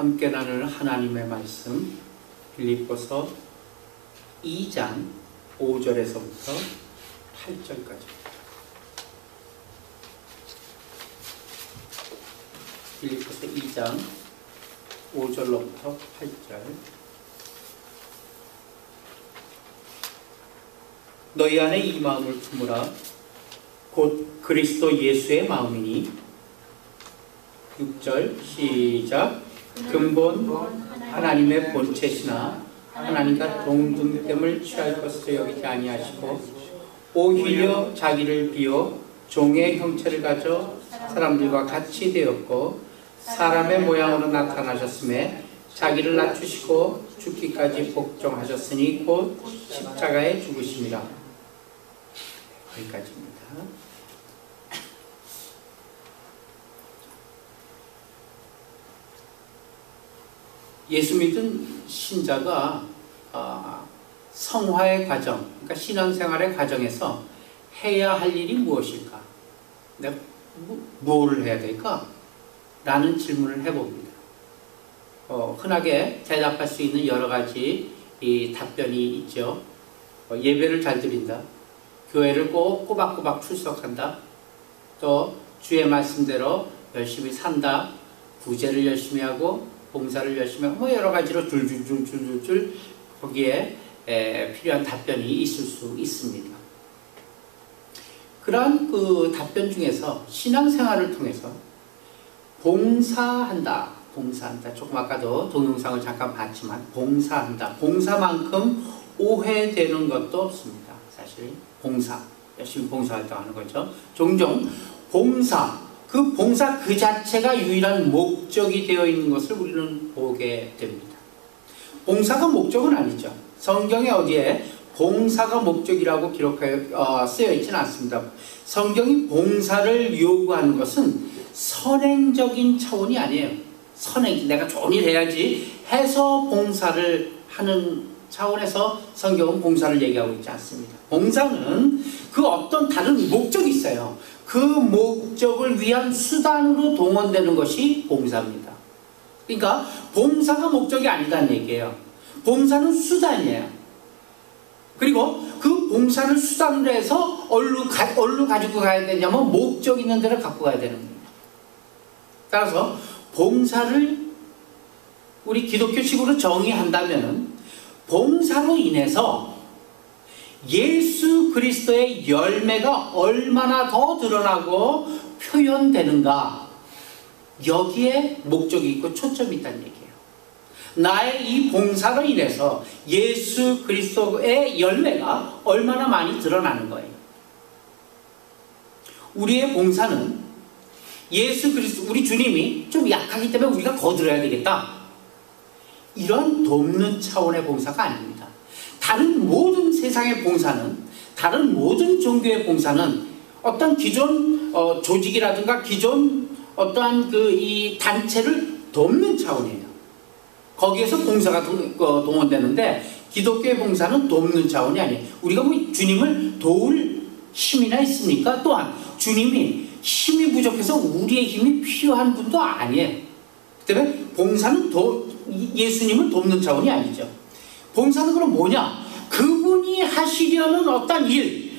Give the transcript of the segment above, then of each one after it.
함께 나누는 하나님의 말씀 빌립보서 2장 5절에서부터 8절까지. 빌립보서 2장 5절로부터 8절. 너희 안에 이 마음을 품으라. 곧 그리스도 예수의 마음이니. 6절 시작. 근본 하나님의 본체시나 하나님과 동등됨을 취할 것으로 여기지 아니하시고 오히려 자기를 비워 종의 형체를 가져 사람들과 같이 되었고 사람의 모양으로 나타나셨음에 자기를 낮추시고 죽기까지 복종하셨으니 곧 십자가에 죽으심이라. 여기까지입니다. 예수 믿은 신자가 성화의 과정, 그러니까 신앙생활의 과정에서 해야 할 일이 무엇일까? 내가 뭘 해야 될까? 라는 질문을 해봅니다. 흔하게 대답할 수 있는 여러 가지 답변이 있죠. 예배를 잘 드린다. 교회를 꼭 꼬박꼬박 출석한다. 또 주의 말씀대로 열심히 산다. 구제를 열심히 하고 봉사를 열심히 하고 여러 가지로 줄줄줄줄줄 거기에 필요한 답변이 있을 수 있습니다. 그러한 그 답변 중에서 신앙생활을 통해서 봉사한다. 조금 아까도 동영상을 잠깐 봤지만 봉사한다. 봉사만큼 오해되는 것도 없습니다. 사실 봉사, 열심히 봉사활동하는 거죠. 종종 그 봉사 그 자체가 유일한 목적이 되어 있는 것을 우리는 보게 됩니다. 봉사가 목적은 아니죠. 성경에 어디에 봉사가 목적이라고 쓰여 있지는 않습니다. 성경이 봉사를 요구하는 것은 선행적인 차원이 아니에요. 내가 좋은 일 해야지 해서 봉사를 하는 차원에서 성경은 봉사를 얘기하고 있지 않습니다. 봉사는 그 어떤 다른 목적이 있어요. 그 목적을 위한 수단으로 동원되는 것이 봉사입니다. 그러니까 봉사가 목적이 아니다는 얘기예요. 봉사는 수단이에요. 그리고 그 봉사를 수단으로 해서 어디로 가지고 가야 되냐면 목적 있는 데를 갖고 가야 되는 겁니다. 따라서 봉사를 우리 기독교식으로 정의한다면 봉사로 인해서 예수 그리스도의 열매가 얼마나 더 드러나고 표현되는가, 여기에 목적이 있고 초점이 있다는 얘기예요. 나의 이 봉사로 인해서 예수 그리스도의 열매가 얼마나 많이 드러나는 거예요. 우리의 봉사는 예수 그리스도, 우리 주님이 좀 약하기 때문에 우리가 거들어야 되겠다, 이런 돕는 차원의 봉사가 아닙니다. 다른 모든 세상의 봉사는, 다른 모든 종교의 봉사는 어떤 기존 조직이라든가 기존 어떠한 이 단체를 돕는 차원이에요. 거기에서 봉사가 동원되는데 기독교의 봉사는 돕는 차원이 아니에요. 우리가 뭐 주님을 도울 힘이나 있습니까? 또한 주님이 힘이 부족해서 우리의 힘이 필요한 분도 아니에요. 그 때문에 봉사는 예수님을 돕는 차원이 아니죠. 봉사는 그럼 뭐냐? 그분이 하시려는 어떤 일,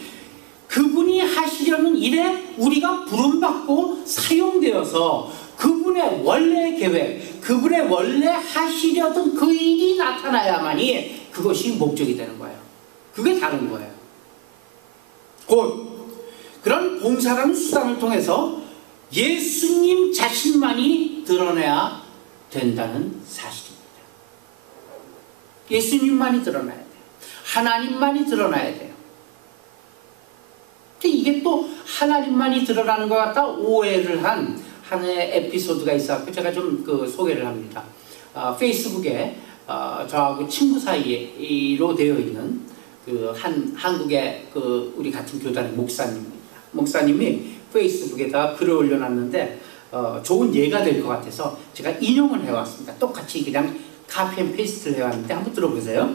그분이 하시려는 일에 우리가 부름받고 사용되어서 그분의 원래 계획, 그분의 원래 하시려던 그 일이 나타나야만이 그것이 목적이 되는 거예요. 그게 다른 거예요. 곧 그런 봉사라는 수단을 통해서 예수님 자신만이 드러내야 된다는 사실입니다. 예수님만이 드러나야 돼요. 하나님만이 드러나야 돼요. 이게 또 하나님만이 드러나는 것 같다 오해를 한 하나의 에피소드가 있어서 제가 좀 소개를 합니다. 페이스북에 저하고 친구 사이로 되어 있는 한국의 우리 같은 교단의 목사님입니다. 목사님이 페이스북에다가 글을 올려놨는데 좋은 예가 될 것 같아서 제가 인용을 해왔습니다. 똑같이 그냥 카피 앤 페이스트를 해왔는데 한번 들어보세요.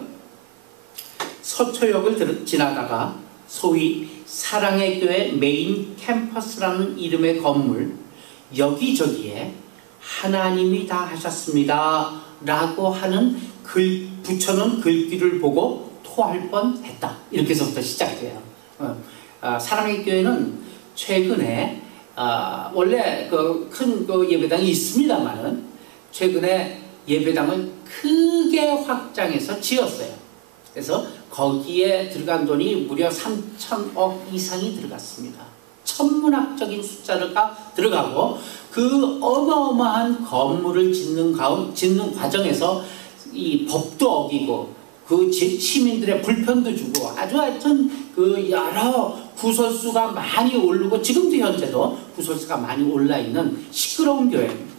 서초역을 지나다가 소위 사랑의 교회 메인 캠퍼스라는 이름의 건물 여기저기에 하나님이 다 하셨습니다 라고 하는 붙여놓은 글귀를 보고 토할 뻔했다. 이렇게서부터 시작돼요. 사랑의 교회는 최근에 원래 큰 예배당이 있습니다만은 최근에 예배당을 크게 확장해서 지었어요. 그래서 거기에 들어간 돈이 무려 3천억 이상이 들어갔습니다. 천문학적인 숫자가 들어가고 그 어마어마한 건물을 짓는 과정에서 이 법도 어기고 그 시민들의 불편도 주고 아주 하여튼 그 여러 구설수가 많이 오르고 지금도 현재도 구설수가 많이 올라있는 시끄러운 교회입니다.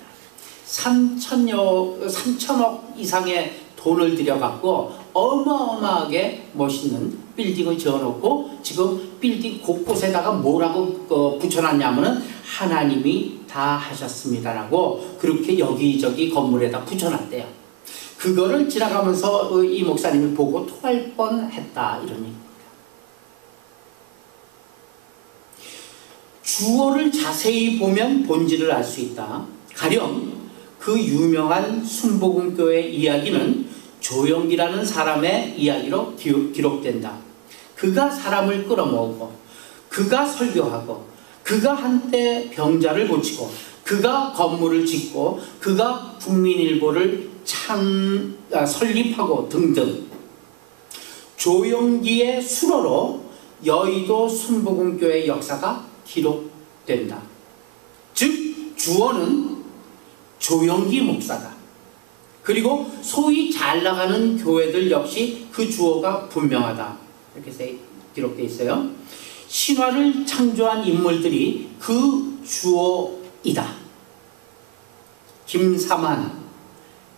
3천억 이상의 돈을 들여갖고 어마어마하게 멋있는 빌딩을 지어놓고 지금 빌딩 곳곳에다가 뭐라고 붙여놨냐면은 하나님이 다 하셨습니다라고 그렇게 여기저기 건물에다 붙여놨대요. 그거를 지나가면서 이 목사님이 보고 토할 뻔했다 이런 얘기입니다. 주어를 자세히 보면 본질을 알 수 있다. 가령 그 유명한 순복음교회 이야기는 조영기라는 사람의 이야기로 기록된다. 그가 사람을 끌어모으고 그가 설교하고 그가 한때 병자를 고치고 그가 건물을 짓고 그가 국민일보를 설립하고 등등 조영기의 수로로 여의도 순복음교회 역사가 기록된다. 즉 주어는 조영기 목사다. 그리고 소위 잘 나가는 교회들 역시 그 주어가 분명하다. 이렇게 기록되어 있어요. 신화를 창조한 인물들이 그 주어이다. 김사만,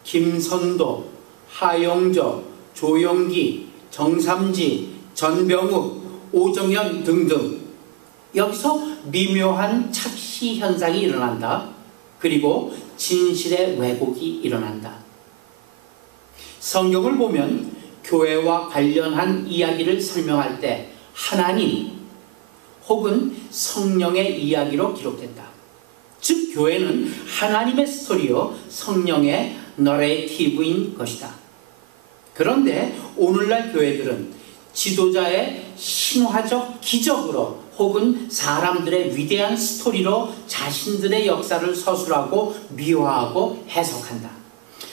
김선도, 하영조, 조영기, 정삼지, 전병욱, 오정현 등등 여기서 미묘한 착시 현상이 일어난다. 그리고 진실의 왜곡이 일어난다. 성경을 보면 교회와 관련한 이야기를 설명할 때 하나님 혹은 성령의 이야기로 기록된다. 즉 교회는 하나님의 스토리요 성령의 너레이티브인 것이다. 그런데 오늘날 교회들은 지도자의 신화적 기적으로 혹은 사람들의 위대한 스토리로 자신들의 역사를 서술하고 미화하고 해석한다.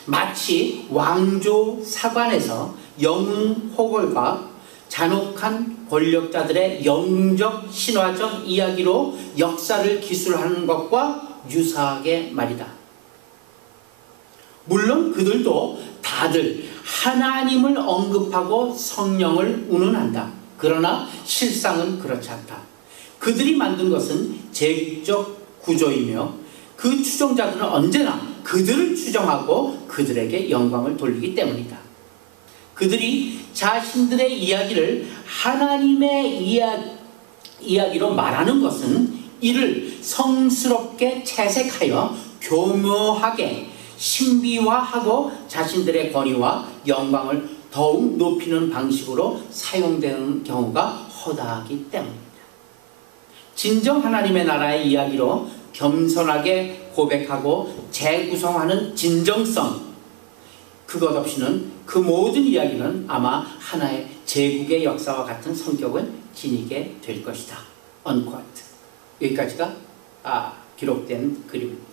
마치 왕조 사관에서 영웅 호걸과 잔혹한 권력자들의 영웅적 신화적 이야기로 역사를 기술하는 것과 유사하게 말이다. 물론 그들도 다들 하나님을 언급하고 성령을 운운한다. 그러나 실상은 그렇지 않다. 그들이 만든 것은 제국적 구조이며 그 추종자들은 언제나 그들을 추종하고 그들에게 영광을 돌리기 때문이다. 그들이 자신들의 이야기를 하나님의 이야기로 말하는 것은 이를 성스럽게 채색하여 교묘하게 신비화하고 자신들의 권위와 영광을 더욱 높이는 방식으로 사용되는 경우가 허다하기 때문입니다. 진정 하나님의 나라의 이야기로 겸손하게 고백하고 재구성하는 진정성, 그것 없이는 그 모든 이야기는 아마 하나의 제국의 역사와 같은 성격을 지니게 될 것이다. Unquote. 여기까지가 기록된 글입니다.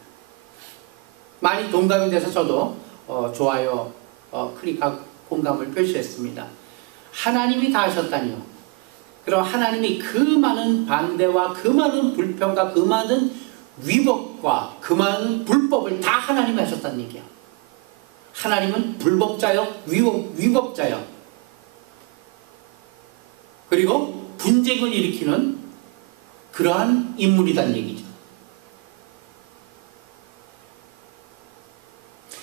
많이 동감이 돼서 저도 좋아요, 클릭하고 공감을 표시했습니다. 하나님이 다 하셨다니요. 그럼 하나님이 그 많은 반대와 그 많은 불평과 그 많은 위법과 그 많은 불법을 다 하나님이 하셨다는 얘기야. 하나님은 불법자요, 위법자요. 그리고 분쟁을 일으키는 그러한 인물이란 얘기죠.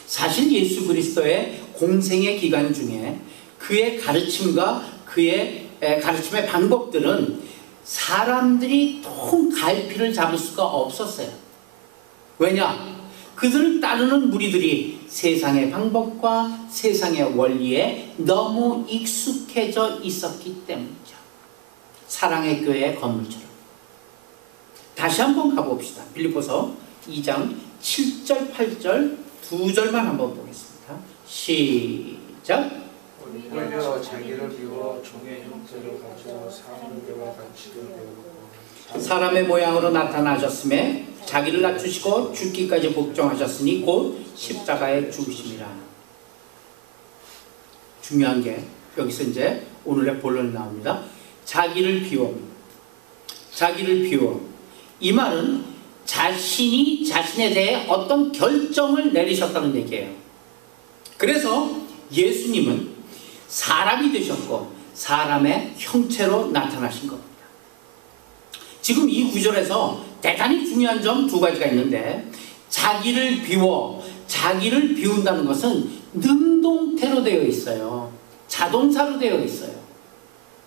사실 예수 그리스도의 공생의 기간 중에 그의 가르침과 그의 가르침의 방법들은 사람들이 통 갈피를 잡을 수가 없었어요. 왜냐? 그들을 따르는 무리들이 세상의 방법과 세상의 원리에 너무 익숙해져 있었기 때문이죠. 사랑의 교회의 건물처럼. 다시 한번 가봅시다. 빌립보서 2장 7절, 8절 두 절만 한번 보겠습니다. 시작. 오히려 자기를 비워 종의 형태를 가지고 사람들과 같이 배우고 사람의 모양으로 나타나셨음에 자기를 낮추시고 죽기까지 복종하셨으니 곧 십자가에 죽으심이라. 중요한 게 여기서 이제 오늘의 본론이 나옵니다. 자기를 비워. 자기를 비워. 이 말은 자신이 자신에 대해 어떤 결정을 내리셨다는 얘기예요. 그래서 예수님은 사람이 되셨고 사람의 형체로 나타나신 겁니다. 지금 이 구절에서 대단히 중요한 점 두 가지가 있는데, 자기를 비워, 자기를 비운다는 것은 능동태로 되어 있어요. 자동사로 되어 있어요.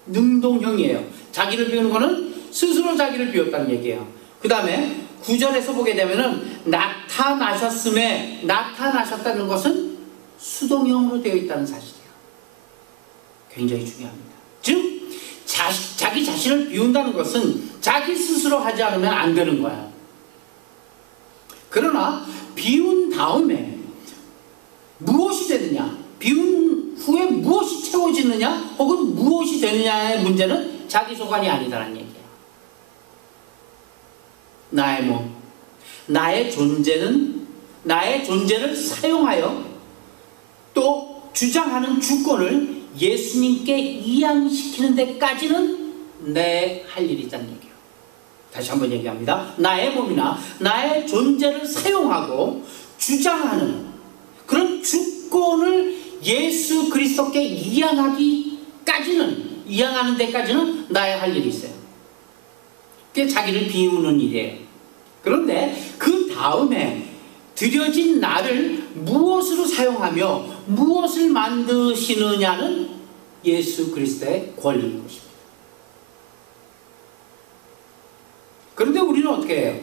능동형이에요. 자기를 비우는 것은 스스로 자기를 비웠다는 얘기예요. 그 다음에 9절에서 보게 되면은 나타나셨음에, 나타나셨다는 것은 수동형으로 되어 있다는 사실이에요. 굉장히 중요합니다. 즉 자기 자신을 비운다는 것은 자기 스스로 하지 않으면 안 되는 거야. 그러나 비운 다음에 무엇이 되느냐, 비운 후에 무엇이 채워지느냐 혹은 무엇이 되느냐의 문제는 자기 소관이 아니다라는 얘기예요. 나의 몸, 나의 존재를 사용하여 또 주장하는 주권을 예수님께 이양시키는 데까지는 내 할 일이 있다는 얘기예요. 다시 한번 얘기합니다. 나의 몸이나 나의 존재를 사용하고 주장하는 그런 주권을 예수 그리스도께 이양하는 데까지는 나의 할 일이 있어요. 그게 자기를 비우는 일이에요. 그런데 그 다음에 드려진 나를 무엇으로 사용하며 무엇을 만드시느냐는 예수 그리스도의 권리인 것입니다. 그런데 우리는 어떻게 해요?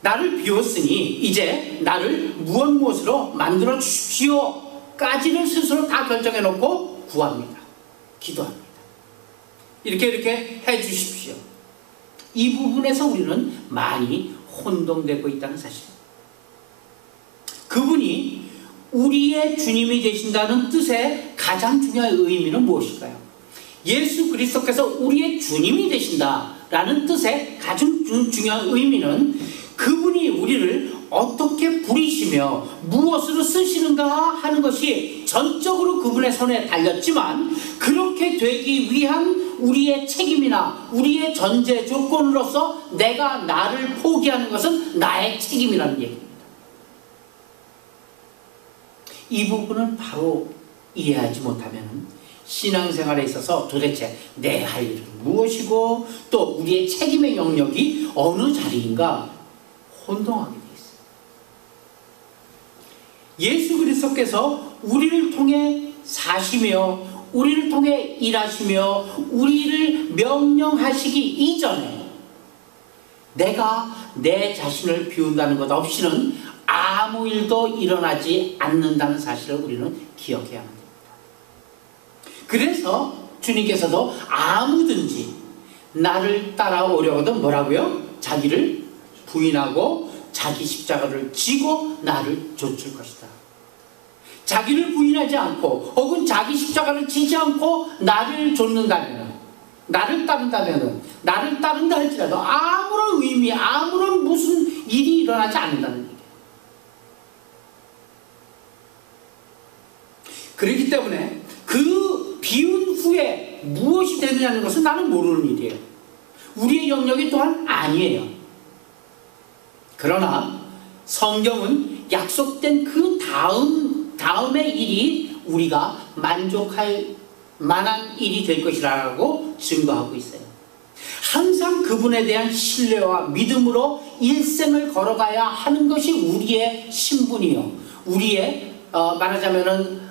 나를 비웠으니 이제 나를 무엇으로 만들어 주십시오 까지를 스스로 다 결정해 놓고 구합니다. 기도합니다. 이렇게 해 주십시오. 이 부분에서 우리는 많이 혼동되고 있다는 사실. 그분이 우리의 주님이 되신다는 뜻의 가장 중요한 의미는 무엇일까요? 예수 그리스도께서 우리의 주님이 되신다라는 뜻의 가장 중요한 의미는 그분이 우리를 어떻게 부리시며 무엇으로 쓰시는가 하는 것이 전적으로 그분의 손에 달렸지만, 그렇게 되기 위한 우리의 책임이나 우리의 전제 조건으로서 내가 나를 포기하는 것은 나의 책임이라는 얘기입니다. 이 부분을 바로 이해하지 못하면 신앙생활에 있어서 도대체 내 할 일은 무엇이고 또 우리의 책임의 영역이 어느 자리인가 혼동하게 돼 있어요. 예수 그리스도께서 우리를 통해 사시며 우리를 통해 일하시며 우리를 명령하시기 이전에 내가 내 자신을 비운다는 것 없이는 아무 일도 일어나지 않는다는 사실을 우리는 기억해야 합니다. 그래서 주님께서도 아무든지 나를 따라오려거든 뭐라고요? 자기를 부인하고 자기 십자가를 지고 나를 좇을 것이다. 자기를 부인하지 않고 혹은 자기 십자가를 지지 않고 나를 좇는다면, 나를 따른다 할지라도 아무런 의미, 아무런 무슨 일이 일어나지 않는다는 얘기예요. 그렇기 때문에 그 비운 후에 무엇이 되느냐는 것은 나는 모르는 일이에요. 우리의 영역이 또한 아니에요. 그러나 성경은 약속된 그 다음의 일이 우리가 만족할 만한 일이 될 것이라고 증거하고 있어요. 항상 그분에 대한 신뢰와 믿음으로 일생을 걸어가야 하는 것이 우리의 신분이요, 우리의 말하자면은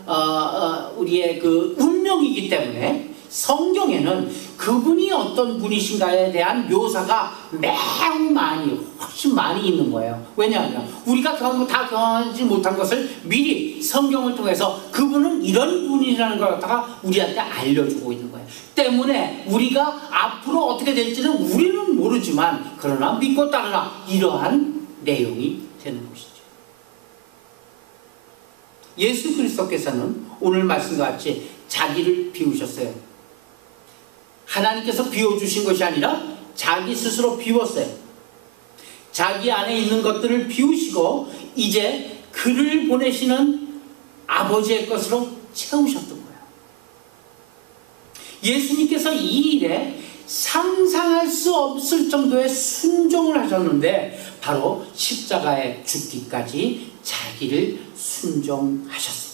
우리의 그 운명이기 때문에 성경에는 그분이 어떤 분이신가에 대한 묘사가 매우 많이, 훨씬 많이 있는 거예요. 왜냐하면 우리가 다 경험하지 못한 것을 미리 성경을 통해서 그분은 이런 분이라는 걸 갖다가 우리한테 알려주고 있는 거예요. 때문에 우리가 앞으로 어떻게 될지는 우리는 모르지만 그러나 믿고 따르라, 이러한 내용이 되는 것이죠. 예수 그리스도께서는 오늘 말씀과 같이 자기를 비우셨어요. 하나님께서 비워주신 것이 아니라 자기 스스로 비웠어요. 자기 안에 있는 것들을 비우시고 이제 그를 보내시는 아버지의 것으로 채우셨던 거예요. 예수님께서 이 일에 상상할 수 없을 정도의 순종을 하셨는데 바로 십자가에 죽기까지 자기를 순종하셨습니다.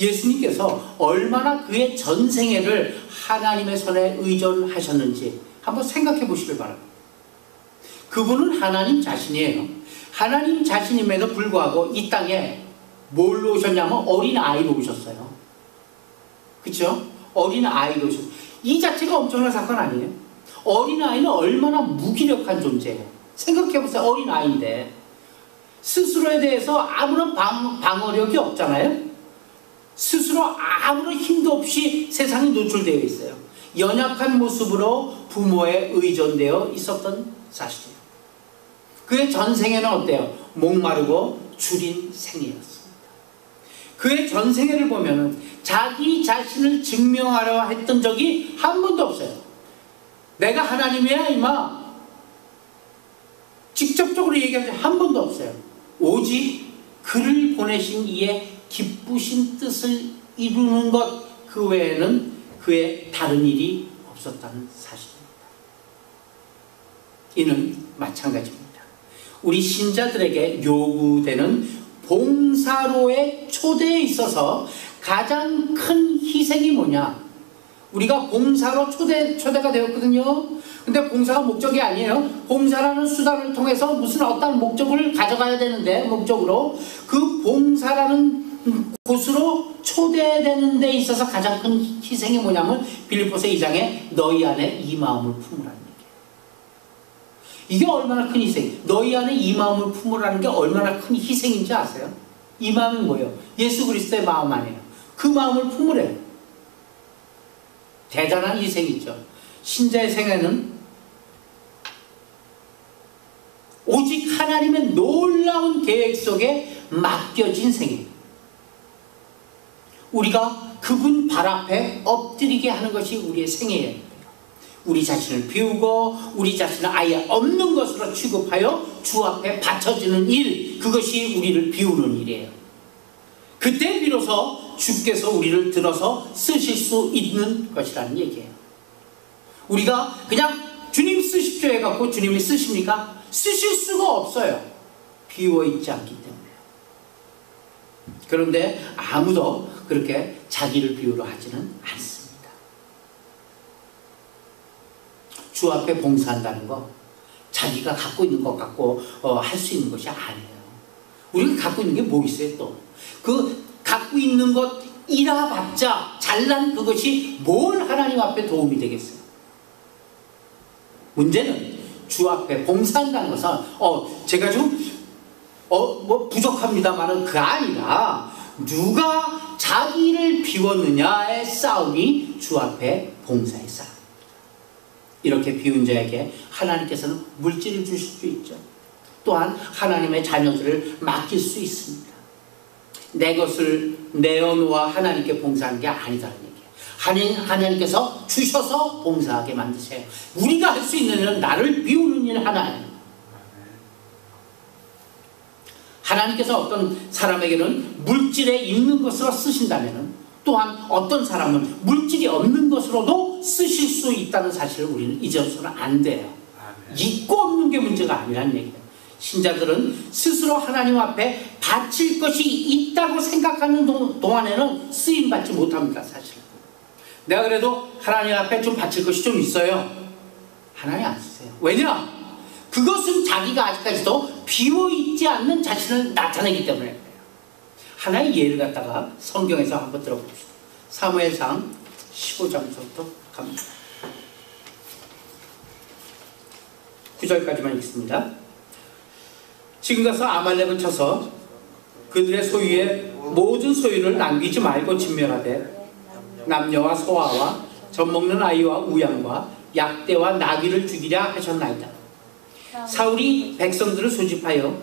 예수님께서 얼마나 그의 전생애를 하나님의 손에 의존하셨는지 한번 생각해 보시길 바랍니다. 그분은 하나님 자신이에요. 하나님 자신임에도 불구하고 이 땅에 뭘로 오셨냐면 어린아이로 오셨어요. 그렇죠? 어린아이로 오셨어요. 이 자체가 엄청난 사건 아니에요? 어린아이는 얼마나 무기력한 존재예요. 생각해 보세요. 어린아이인데 스스로에 대해서 아무런 방어력이 없잖아요. 스스로 아무런 힘도 없이 세상에 노출되어 있어요. 연약한 모습으로 부모에 의존되어 있었던 사실이에요. 그의 전생에는 어때요? 목마르고 줄인 생애였습니다. 그의 전생애를 보면은 자기 자신을 증명하려 했던 적이 한 번도 없어요. 내가 하나님이야 임마, 직접적으로 얘기한 적 한 번도 없어요. 오직 그를 보내신 이의 기쁘신 뜻을 이루는 것 그 외에는 그의 다른 일이 없었다는 사실입니다. 이는 마찬가지입니다. 우리 신자들에게 요구되는 봉사로의 초대에 있어서 가장 큰 희생이 뭐냐? 우리가 봉사로 초대가 되었거든요. 근데 봉사가 목적이 아니에요. 봉사라는 수단을 통해서 무슨 어떤 목적을 가져가야 되는데, 목적으로 그 봉사라는 곳으로 초대되는 데 있어서 가장 큰 희생이 뭐냐면 빌립보서 2장에 너희 안에 이 마음을 품으라는 얘기예요. 이게 얼마나 큰 희생, 너희 안에 이 마음을 품으라는 게 얼마나 큰 희생인지 아세요? 이 마음은 뭐예요? 예수 그리스도의 마음 아니에요. 그 마음을 품으래요. 대단한 희생이죠. 신자의 생애는 오직 하나님의 놀라운 계획 속에 맡겨진 생애입니다. 우리가 그분 발 앞에 엎드리게 하는 것이 우리의 생애예요. 우리 자신을 비우고 우리 자신을 아예 없는 것으로 취급하여 주 앞에 바쳐지는 일, 그것이 우리를 비우는 일이에요. 그때 비로소 주께서 우리를 들어서 쓰실 수 있는 것이라는 얘기예요. 우리가 그냥 주님 쓰십시오 해갖고 주님이 쓰십니까? 쓰실 수가 없어요. 비워있지 않기 때문에. 그런데 아무도 그렇게 자기를 비우려 하지는 않습니다. 주 앞에 봉사한다는 거 자기가 갖고 있는 것 갖고 할 수 있는 것이 아니에요. 우리가 갖고 있는 게 뭐 있어요 또? 그 갖고 있는 것 이라봤자 잘난 그것이 뭘 하나님 앞에 도움이 되겠어요? 문제는 주 앞에 봉사한다는 것은 제가 좀 뭐 부족합니다만은 그 아니라 누가 자기를 비웠느냐의 싸움이 주 앞에 봉사의 싸움입니다. 이렇게 비운 자에게 하나님께서는 물질을 주실 수 있죠. 또한 하나님의 자녀들을 맡길 수 있습니다. 내 것을 내어놓아 하나님께 봉사하는 게 아니다는 얘기예요. 하나님께서 주셔서 봉사하게 만드세요. 우리가 할 수 있는 일은 나를 비우는 일 하나예요. 하나님께서 어떤 사람에게는 물질에 있는 것으로 쓰신다면 또한 어떤 사람은 물질이 없는 것으로도 쓰실 수 있다는 사실을 우리는 잊어서는 안 돼요. 있고 없는 게 문제가 아니라는 얘기예요. 신자들은 스스로 하나님 앞에 바칠 것이 있다고 생각하는 동안에는 쓰임받지 못합니다. 사실 내가 그래도 하나님 앞에 좀 바칠 것이 좀 있어요. 하나님 안 쓰세요. 왜냐? 그것은 자기가 아직까지도 비워있지 않는 자신을 나타내기 때문에 그래요. 하나의 예를 갖다가 성경에서 한번 들어봅시다. 사무엘상 15장부터 갑니다. 9절까지만 읽습니다. 지금 가서 아말렉을 쳐서 그들의 소유의 모든 소유를 남기지 말고 진멸하되 남녀와 소아와 젖먹는 아이와 우양과 약대와 나귀를 죽이려 하셨나이다. 사울이 백성들을 소집하여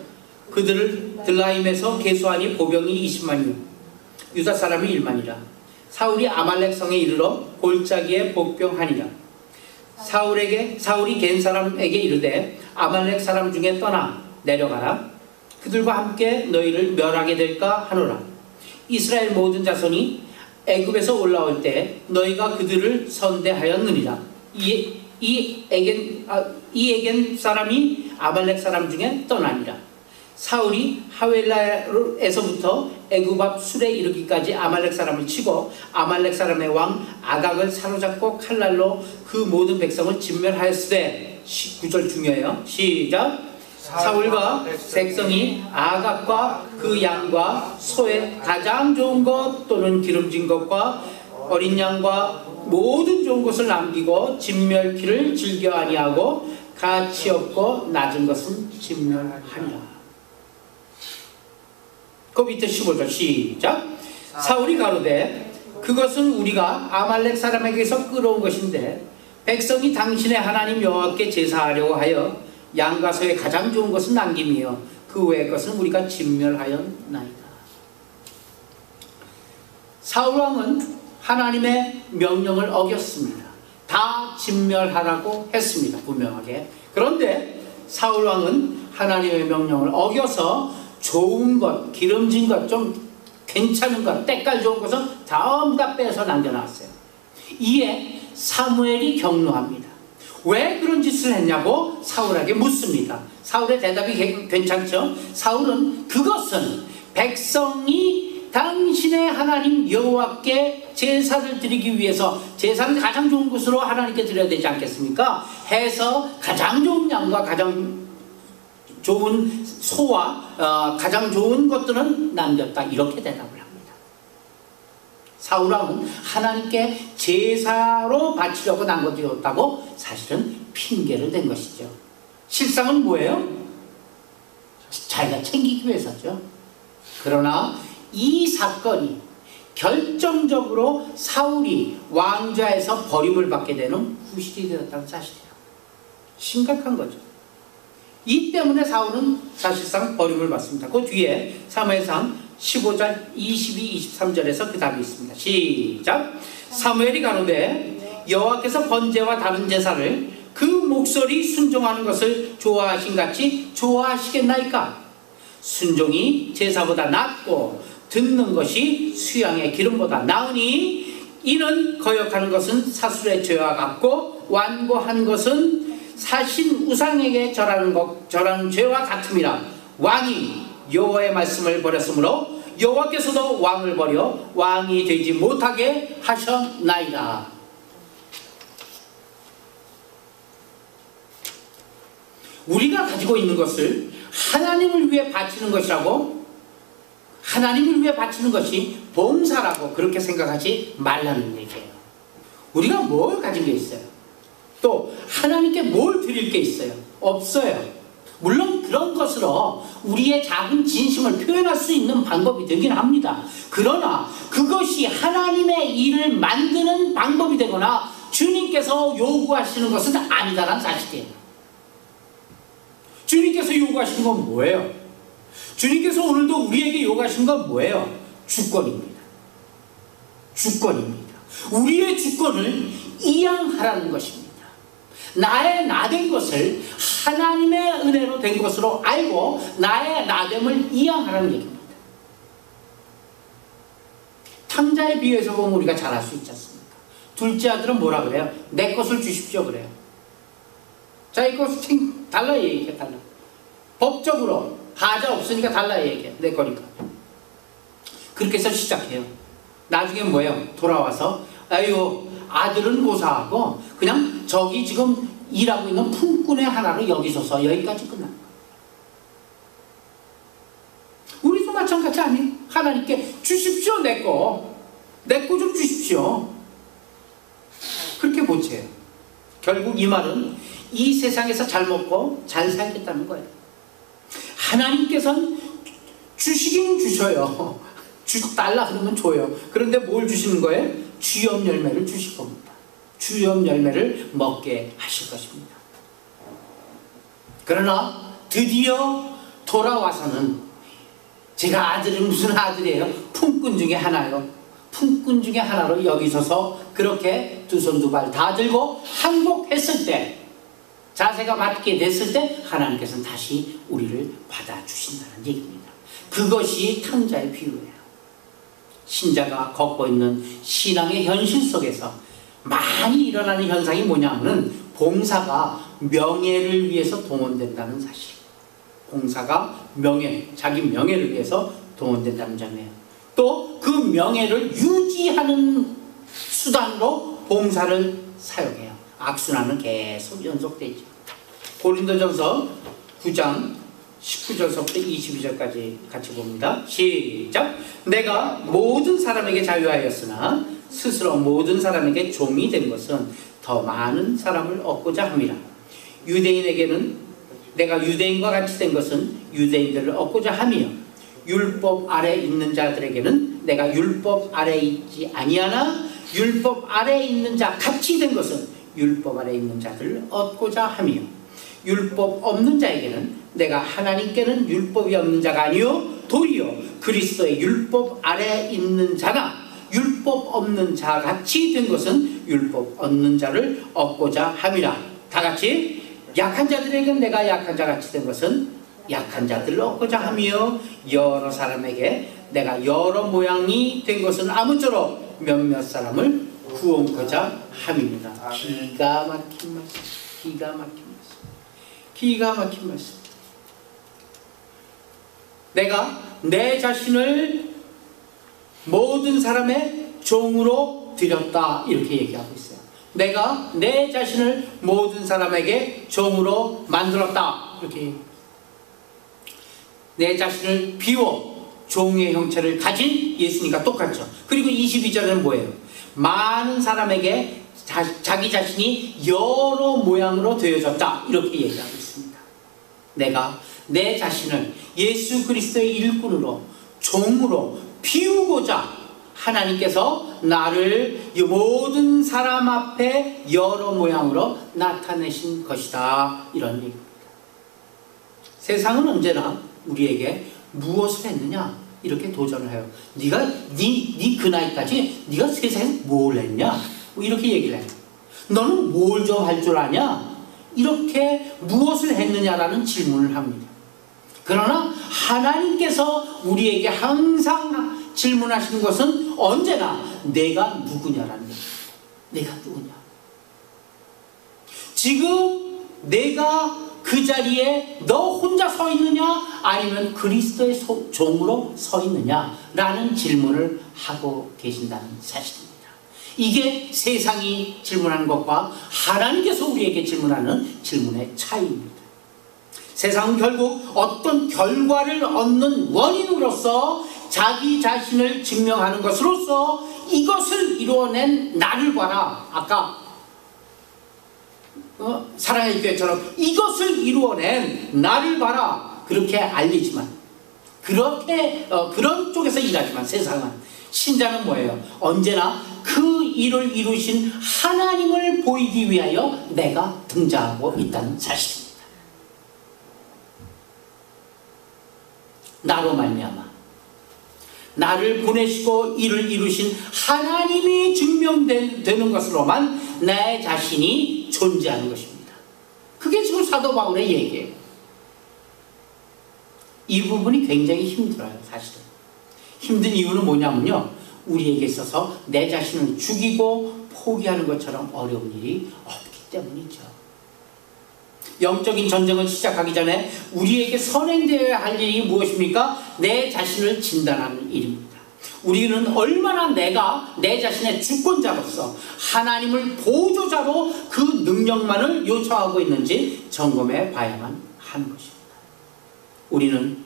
그들을 들라임에서 계수하니 보병이 20만이요 유다 사람이 1만이라. 사울이 아말렉 성에 이르러 골짜기에 복병하니라. 사울이 겐 사람에게 이르되 아말렉 사람 중에 떠나 내려가라. 그들과 함께 너희를 멸하게 될까 하노라. 이스라엘 모든 자손이 애굽에서 올라올 때 너희가 그들을 선대하였느니라. 이 에겐 사람이 아말렉 사람 중에 떠나니라. 사울이 하웰라에서부터 애굽 앞 술에 이르기까지 아말렉 사람을 치고 아말렉 사람의 왕 아각을 사로잡고 칼날로 그 모든 백성을 진멸하였으되 9절 중요해요. 시작. 사울과 백성이 아각과 그 양과 소의 가장 좋은 것 또는 기름진 것과 어린 양과 모든 좋은 것을 남기고 진멸키를 즐겨 아니하고 가치 없고 낮은 것은 진멸하니라. 그 밑에 15절 시작. 사울이 가로되 그것은 우리가 아말렉 사람에게서 끌어온 것인데 백성이 당신의 하나님 여호와께 제사하려고 하여 양과 소의 가장 좋은 것은 남김이요 그 외의 것은 우리가 진멸하였나이다. 사울왕은 하나님의 명령을 어겼습니다. 다 진멸하라고 했습니다. 분명하게. 그런데 사울왕은 하나님의 명령을 어겨서 좋은 것, 기름진 것, 좀 괜찮은 것, 때깔 좋은 것은 전부 다 빼서 남겨놨어요. 이에 사무엘이 경노합니다. 왜 그런 짓을 했냐고 사울에게 묻습니다. 사울의 대답이 괜찮죠? 사울은 그것은 백성이 당신의 하나님 여호와께 제사를 드리기 위해서 제사는 가장 좋은 것으로 하나님께 드려야 되지 않겠습니까? 해서 가장 좋은 양과 가장 좋은 소와 가장 좋은 것들은 남겼다. 이렇게 대답을 합니다. 사울왕은 하나님께 제사로 바치려고 남겨두었다고 사실은 핑계를 댄 것이죠. 실상은 뭐예요? 자기가 챙기기 위해서죠. 그러나 이 사건이 결정적으로 사울이 왕좌에서 버림을 받게 되는 구실이 되었다는 사실이에요. 심각한 거죠. 이 때문에 사울은 사실상 버림을 받습니다. 그 뒤에 사무엘상 15장 22, 23절에서 그 답이 있습니다. 시작. 사무엘이 가로되 여호와께서 번제와 다른 제사를 그 목소리 순종하는 것을 좋아하신 같이 좋아하시겠나이까? 순종이 제사보다 낫고 듣는 것이 수양의 기름보다 나으니 이는 거역하는 것은 사술의 죄와 같고 완고한 것은 사신 우상에게 절하는 죄와 같음이라. 왕이 여호와의 말씀을 버렸으므로 여호와께서도 왕을 버려 왕이 되지 못하게 하셨나이다. 우리가 가지고 있는 것을 하나님을 위해 바치는 것이라고, 하나님을 위해 바치는 것이 봉사라고 그렇게 생각하지 말라는 얘기예요. 우리가 뭘 가진 게 있어요? 또 하나님께 뭘 드릴 게 있어요? 없어요. 물론 그런 것으로 우리의 작은 진심을 표현할 수 있는 방법이 되긴 합니다. 그러나 그것이 하나님의 일을 만드는 방법이 되거나 주님께서 요구하시는 것은 아니다라는 사실이에요. 주님께서 요구하시는 건 뭐예요? 주님께서 오늘도 우리에게 요구하시는 건 뭐예요? 주권입니다. 주권입니다. 우리의 주권을 이양하라는 것입니다. 나의 나된 것을 하나님의 은혜로 된 것으로 알고 나의 나됨을 이양하라는 얘기입니다. 탕자의 비유에서 보면 우리가 잘 알 수 있지 않습니까? 둘째 아들은 뭐라 그래요? 내 것을 주십시오 그래요. 자기 것을 달라 얘기해. 달라. 법적으로 하자 없으니까 달라 얘기해. 내 거니까. 그렇게 해서 시작해요. 나중에 뭐예요? 돌아와서 아유 아들은 고사하고 그냥 저기 지금 일하고 있는 품꾼의 하나로 여기셔서 여기까지 끝난 거예요. 우리도 마찬가지 아니에요? 하나님께 주십시오. 내 거 좀 주십시오. 어떻게 고쳐요? 결국 이 말은 이 세상에서 잘 먹고 잘 살겠다는 거예요. 하나님께서는 주시긴 주셔요. 달라 그러면 줘요. 그런데 뭘 주시는 거예요? 주염 열매를 주실 겁니다. 주염 열매를 먹게 하실 것입니다. 그러나 드디어 돌아와서는 제가 아들은 무슨 아들이에요? 품꾼 중에 하나요. 품꾼 중에 하나로 여기서서 그렇게 두 손 두 발 다 들고 항복했을 때, 자세가 맞게 됐을 때 하나님께서는 다시 우리를 받아주신다는 얘기입니다. 그것이 탕자의 비유예요. 신자가 걷고 있는 신앙의 현실 속에서 많이 일어나는 현상이 뭐냐면은 봉사가 명예를 위해서 동원된다는 사실. 봉사가 자기 명예를 위해서 동원된다는 점이에요. 또 그 명예를 유지하는 수단으로 봉사를 사용해요. 악순환은 계속 연속되죠. 고린도전서 9장 19절서부터 22절까지 같이 봅니다. 시작! 내가 모든 사람에게 자유하였으나 스스로 모든 사람에게 종이 된 것은 더 많은 사람을 얻고자 함이라. 유대인에게는 내가 유대인과 같이 된 것은 유대인들을 얻고자 함이요, 율법 아래 있는 자들에게는 내가 율법 아래 있지 아니하나 율법 아래 있는 자 같이 된 것은 율법 아래 있는 자들을 얻고자 함이요, 율법 없는 자에게는 내가 하나님께는 율법이 없는 자가 아니요 도리어 그리스도의 율법 아래 있는 자가 율법 없는 자 같이 된 것은 율법 없는 자를 얻고자 함이라. 다 같이 약한 자들에게는 내가 약한 자 같이 된 것은 약한 자들을 얻고자 하며 여러 사람에게 내가 여러 모양이 된 것은 아무쪼록 몇몇 사람을 구원하고자 함입니다. 기가 막힌 말씀, 기가 막힌 말씀, 기가 막힌 말씀. 내가 내 자신을 모든 사람의 종으로 드렸다, 이렇게 얘기하고 있어요. 내가 내 자신을 모든 사람에게 종으로 만들었다, 이렇게 얘기해요. 내 자신을 비워 종의 형체를 가진 예수니까 똑같죠. 그리고 22절은 뭐예요? 많은 사람에게 자기 자신이 여러 모양으로 되어졌다, 이렇게 얘기하고 있습니다. 내가 내 자신을 예수 그리스도의 일꾼으로 종으로 비우고자 하나님께서 나를 모든 사람 앞에 여러 모양으로 나타내신 것이다, 이런 얘기입니다. 세상은 언제나 우리에게 무엇을 했느냐 이렇게 도전을 해요. 네가 그 나이까지 네가 세상에 뭘 했냐, 뭐 이렇게 얘기를 해요. 너는 뭘 좀 할 줄 아냐, 이렇게 무엇을 했느냐라는 질문을 합니다. 그러나 하나님께서 우리에게 항상 질문하시는 것은 언제나 내가 누구냐라는 거예요. 내가 누구냐. 지금 내가 그 자리에 너 혼자 서 있느냐 아니면 그리스도의 종으로 서 있느냐라는 질문을 하고 계신다는 사실입니다. 이게 세상이 질문하는 것과 하나님께서 우리에게 질문하는 질문의 차이입니다. 세상은 결국 어떤 결과를 얻는 원인으로서 자기 자신을 증명하는 것으로서 이것을 이루어낸 나를 봐라, 아까 사랑의 교회처럼 이것을 이루어낸 나를 봐라, 그렇게 알리지만, 그렇게 그런 쪽에서 일하지만 세상은, 신자는 뭐예요? 언제나 그 일을 이루신 하나님을 보이기 위하여 내가 등장하고 있다는 사실입니다. 나로 말미암아 나를 보내시고 이를 이루신 하나님이 증명되는 것으로만 내 자신이 존재하는 것입니다. 그게 지금 사도 바울의 얘기예요. 이 부분이 굉장히 힘들어요. 사실은 힘든 이유는 뭐냐면요, 우리에게 있어서 내 자신을 죽이고 포기하는 것처럼 어려운 일이 없기 때문이죠. 영적인 전쟁을 시작하기 전에 우리에게 선행되어야 할 일이 무엇입니까? 내 자신을 진단하는 일입니다. 우리는 얼마나 내가 내 자신의 주권자로서 하나님을 보조자로 그 능력만을 요청하고 있는지 점검해 봐야만 하는 것입니다. 우리는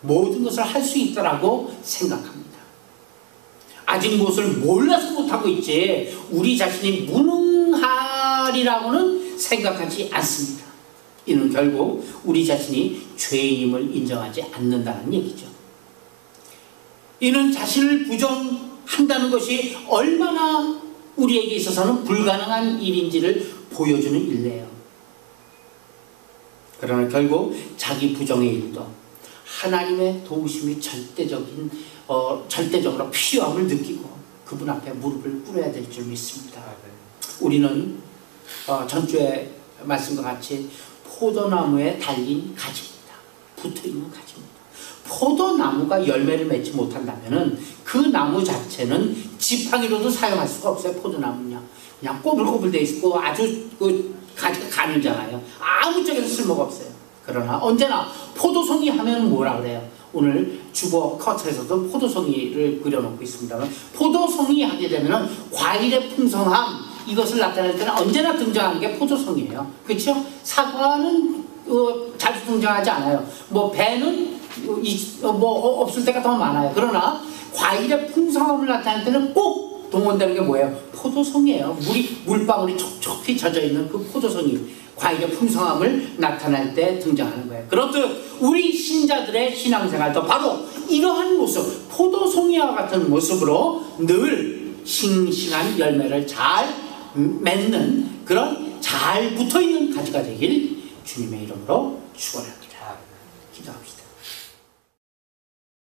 모든 것을 할 수 있다라고 생각합니다. 아직 무엇을 몰라서 못하고 있지, 우리 자신이 무능한 사과하리라고는 생각하지 않습니다. 이는 결국 우리 자신이 죄인임을 인정하지 않는다는 얘기죠. 이는 자신을 부정한다는 것이 얼마나 우리에게 있어서는 불가능한 일인지를 보여주는 일례예요. 그러나 결국 자기 부정의 일도 하나님의 도우심이 절대적으로 필요함을 느끼고 그분 앞에 무릎을 꿇어야 될 줄 믿습니다. 우리는 전주에 말씀과 같이 포도나무에 달린 가지입니다. 붙어있는 가지입니다. 포도나무가 열매를 맺지 못한다면 그 나무 자체는 지팡이로도 사용할 수가 없어요. 포도나무는요. 그냥 꼬불꼬불 돼 있고 아주 가지가 가늘잖아요. 아무 쪽에서 쓸모가 없어요. 그러나 언제나 포도송이 하면 뭐라 그래요? 오늘 주보 커트에서도 포도송이를 그려놓고 있습니다만 포도송이 하게 되면 과일의 풍성함 이것을 나타낼 때는 언제나 등장하는 게 포도송이에요. 그렇죠? 사과는 자주 등장하지 않아요. 뭐 배는 없을 때가 더 많아요. 그러나 과일의 풍성함을 나타낼 때는 꼭 동원되는 게 뭐예요? 포도송이에요. 물방울이 촉촉히 젖어있는 그 포도송이 과일의 풍성함을 나타낼 때 등장하는 거예요. 그렇듯 우리 신자들의 신앙생활도 바로 이러한 모습, 포도송이와 같은 모습으로 늘 싱싱한 열매를 잘 맺는 그런 잘 붙어있는 가지가 되길 주님의 이름으로 축원합니다. 기도합시다.